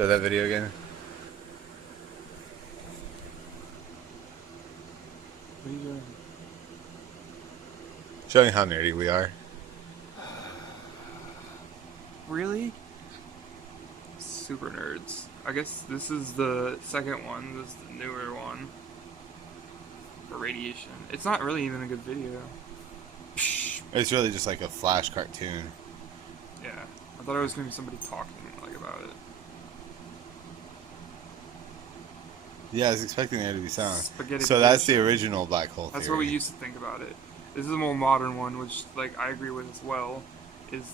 Show that video again. What are you doing? Showing how nerdy we are. Really? Super nerds. I guess this is the second one. This is the newer one. For radiation. It's not really even a good video. It's really just like a flash cartoon. Yeah. I thought it was gonna be somebody talking about it. Yeah, I was expecting there to be sound. Spaghetti So that's the position. original black hole theory. That's what we used to think about it. This is a more modern one, which I agree with as well. Is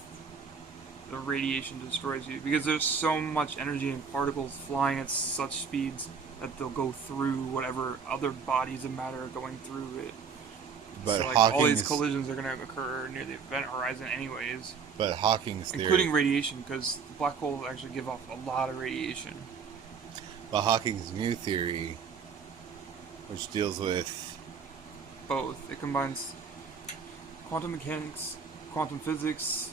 the radiation destroys you because there's so much energy and particles flying at such speeds that they'll go through whatever other bodies of matter are going through it. But So all these collisions are going to occur near the event horizon anyways. But Hawking's theory, including radiation, because black holes actually give off a lot of radiation. But Hawking's new theory, which deals with both, it combines quantum mechanics, quantum physics,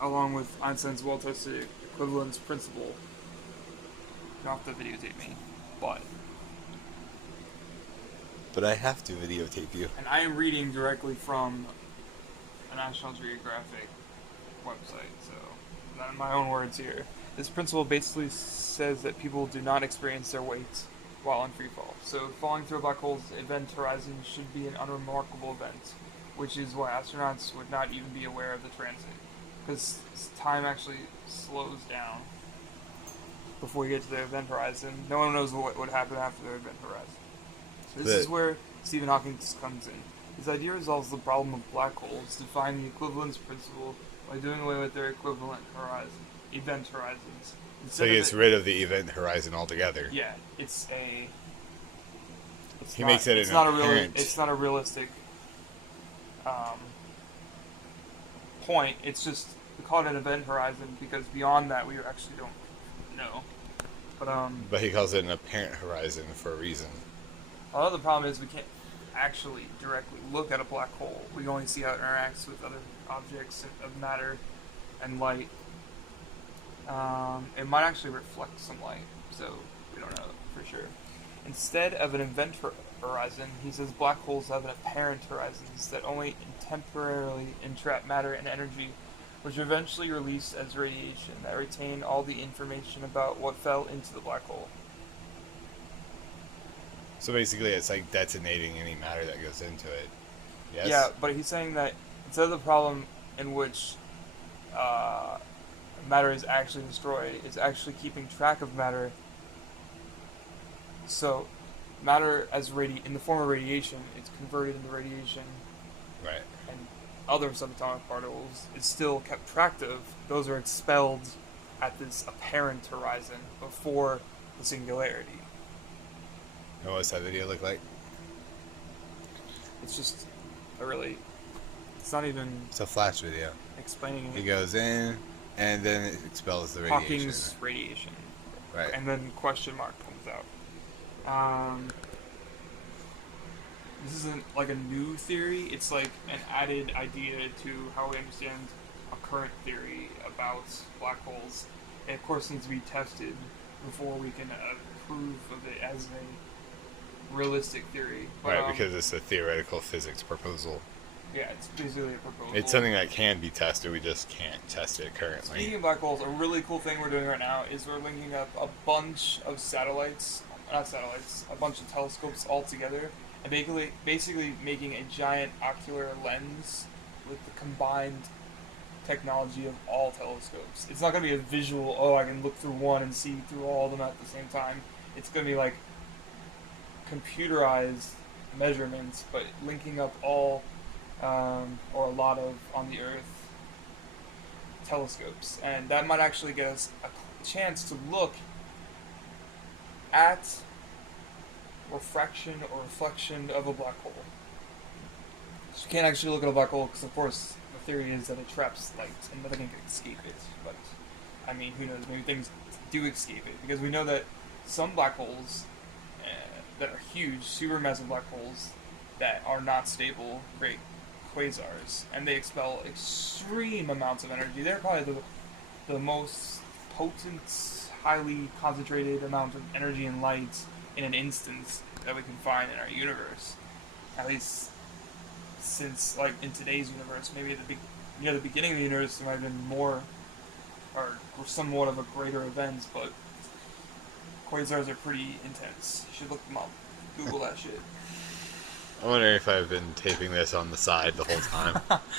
along with Einstein's well-tested equivalence principle. You don't have to videotape me, but I have to videotape you. And I am reading directly from a National Geographic website, so not in my own words here. This principle basically says that people do not experience their weight while in freefall. So falling through a black hole's event horizon should be an unremarkable event, which is why astronauts would not even be aware of the transit, because time actually slows down before you get to the event horizon. No one knows what would happen after the event horizon. So this is where Stephen Hawking comes in. His idea resolves the problem of black holes, defying the equivalence principle by doing away with their equivalent event horizons. So he gets rid of the event horizon altogether. Yeah, it's a. He makes it it's not a realistic point. It's just we call it an event horizon because beyond that we actually don't know. But he calls it an apparent horizon for a reason. Another problem is we can't actually directly look at a black hole. We only see how it interacts with other objects of matter and light. It might actually reflect some light, so we don't know for sure. Instead of an event horizon, he says black holes have an apparent horizons that only temporarily entrap matter and energy, which are eventually released as radiation that retain all the information about what fell into the black hole. So basically it's like detonating any matter that goes into it. Yes? Yeah, but he's saying that instead of the problem in which matter is actually destroyed, it's actually keeping track of matter. So matter as in the form of radiation, it's converted into radiation. Right. And other subatomic particles is still kept track of. Those are expelled at this apparent horizon before the singularity. And what's that video look like? It's just it's not even... It's a flash video. Explaining it. He goes in, and then it expels the radiation. Hawking's radiation. Right. And then question mark comes out. This isn't like a new theory. It's like an added idea to how we understand a current theory about black holes. It of course needs to be tested before we can approve of it as a realistic theory. But, right, because it's a theoretical physics proposal. Yeah, it's basically a proposal. It's something that can be tested, we just can't test it currently. Speaking of black holes, a really cool thing we're doing right now is we're linking up a bunch of a bunch of telescopes all together, and basically making a giant ocular lens with the combined technology of all telescopes. It's not going to be a visual, I can look through one and see through all of them at the same time. It's going to be like computerized measurements, but linking up all or a lot of on the Earth telescopes, and that might actually get us a chance to look at refraction or reflection of a black hole. So you can't actually look at a black hole because, of course, the theory is that it traps light and nothing can escape it. But I mean, who knows? Maybe things do escape it because we know that some black holes that are huge, supermassive black holes that are not stable create quasars, and they expel extreme amounts of energy. They're probably the most potent, highly concentrated amount of energy and light in an instance that we can find in our universe. At least since, like, in today's universe, maybe at near the beginning of the universe, there might have been more, or somewhat of a greater event, but quasars are pretty intense. You should look them up. Google that shit. I wonder if I've been taping this on the side the whole time.